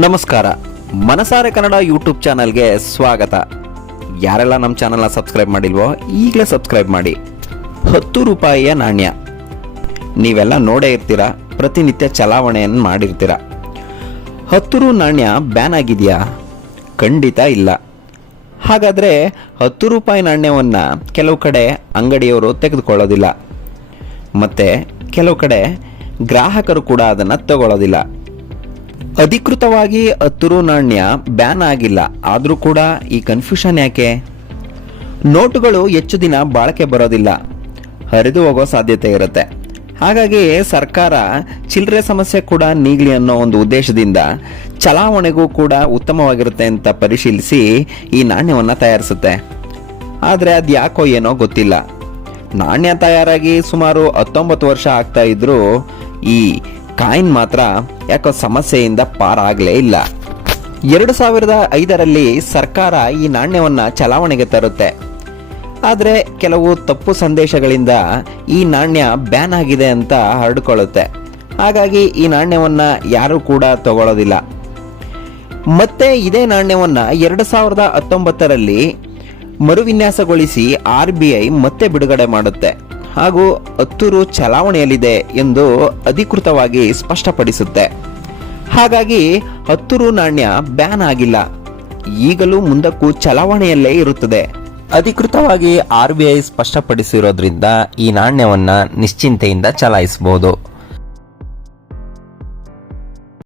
ನಮಸ್ಕಾರ. ಮನಸಾರೆ ಕನ್ನಡ ಯೂಟ್ಯೂಬ್ ಚಾನಲ್ಗೆ ಸ್ವಾಗತ. ಯಾರೆಲ್ಲ ನಮ್ಮ ಚಾನಲ್ನ ಸಬ್ಸ್ಕ್ರೈಬ್ ಮಾಡಿಲ್ವೋ, ಈಗಲೇ ಸಬ್ಸ್ಕ್ರೈಬ್ ಮಾಡಿ. ಹತ್ತು ರೂಪಾಯಿಯ ನಾಣ್ಯ. ನೀವೆಲ್ಲ ನೋಡೇ ಇರ್ತೀರ, ಪ್ರತಿನಿತ್ಯ ಚಲಾವಣೆಯನ್ನು ಮಾಡಿರ್ತೀರ. ಹತ್ತು ರು ನಾಣ್ಯ ಬ್ಯಾನ್ ಆಗಿದೆಯಾ? ಖಂಡಿತ ಇಲ್ಲ. ಹಾಗಾದರೆ ಹತ್ತು ರೂಪಾಯಿ ನಾಣ್ಯವನ್ನು ಕೆಲವು ಕಡೆ ಅಂಗಡಿಯವರು ತೆಗೆದುಕೊಳ್ಳೋದಿಲ್ಲ. ಮತ್ತು ಕೆಲವು ಕಡೆ ಗ್ರಾಹಕರು ಕೂಡ ಅದನ್ನು ತಗೊಳ್ಳೋದಿಲ್ಲ. ಅಧಿಕೃತವಾಗಿ ಹತ್ತುರು ನಾಣ್ಯ ಬ್ಯಾನ್ ಆಗಿಲ್ಲ. ಆದರೂ ಕೂಡ ಈ ಕನ್ಫ್ಯೂಷನ್ ಯಾಕೆ? ನೋಟುಗಳು ಹೆಚ್ಚು ದಿನ ಬಾಳಕೆ ಬರೋದಿಲ್ಲ. ಹರಿದು ಹೋಗೋ ಸಾಧ್ಯತೆ ಇರುತ್ತೆ. ಹಾಗಾಗಿ ಸರ್ಕಾರ ಚಿಲ್ಲರೆ ಸಮಸ್ಯೆ ಕೂಡ ನೀಗ್ಲಿ ಅನ್ನೋ ಒಂದು ಉದ್ದೇಶದಿಂದ ಚಲಾವಣೆಗೂ ಕೂಡ ಉತ್ತಮವಾಗಿರುತ್ತೆ ಅಂತ ಪರಿಶೀಲಿಸಿ ಈ ನಾಣ್ಯವನ್ನು ತಯಾರಿಸುತ್ತೆ. ಆದರೆ ಅದು ಯಾಕೋ ಏನೋ ಗೊತ್ತಿಲ್ಲ. ನಾಣ್ಯ ತಯಾರಾಗಿ ಸುಮಾರು ಹತ್ತೊಂಬತ್ತು ವರ್ಷ ಆಗ್ತಾ ಇದ್ರೂ ಈ ಕಾಯಿನ್ ಮಾತ್ರ ಯಾಕೋ ಸಮಸ್ಯೆಯಿಂದ ಪಾರಾಗಲೇ ಇಲ್ಲ. ಎರಡು ಸಾವಿರದ ಐದರಲ್ಲಿ ಸರ್ಕಾರ ಈ ನಾಣ್ಯವನ್ನ ಚಲಾವಣೆಗೆ ತರುತ್ತೆ. ಆದರೆ ಕೆಲವು ತಪ್ಪು ಸಂದೇಶಗಳಿಂದ ಈ ನಾಣ್ಯ ಬ್ಯಾನ್ ಆಗಿದೆ ಅಂತ ಹರಡಿಕೊಳ್ಳುತ್ತೆ. ಹಾಗಾಗಿ ಈ ನಾಣ್ಯವನ್ನ ಯಾರೂ ಕೂಡ ತಗೊಳ್ಳೋದಿಲ್ಲ ಮತ್ತೆ ಇದೇ ನಾಣ್ಯವನ್ನ ಎರಡು ಸಾವಿರದ ಹತ್ತೊಂಬತ್ತರಲ್ಲಿ ಮರುವಿನ್ಯಾಸಗೊಳಿಸಿ ಆರ್ ಬಿ ಐ ಮತ್ತೆ ಬಿಡುಗಡೆ ಮಾಡುತ್ತೆ. ಹಾಗೂ ಹತ್ತೂರು ಚಲಾವಣೆಯಲ್ಲಿದೆ ಎಂದು ಅಧಿಕೃತವಾಗಿ ಸ್ಪಷ್ಟಪಡಿಸುತ್ತೆ. ಹಾಗಾಗಿ ಹತ್ತೂರು ನಾಣ್ಯ ಬ್ಯಾನ್ ಆಗಿಲ್ಲ. ಈಗಲೂ ಮುಂದಕ್ಕೂ ಚಲಾವಣೆಯಲ್ಲೇ ಇರುತ್ತದೆ. ಅಧಿಕೃತವಾಗಿ ಆರ್ ಬಿ ಐ ಸ್ಪಷ್ಟಪಡಿಸಿರೋದ್ರಿಂದ ಈ ನಾಣ್ಯವನ್ನು ನಿಶ್ಚಿಂತೆಯಿಂದ ಚಲಾಯಿಸಬಹುದು.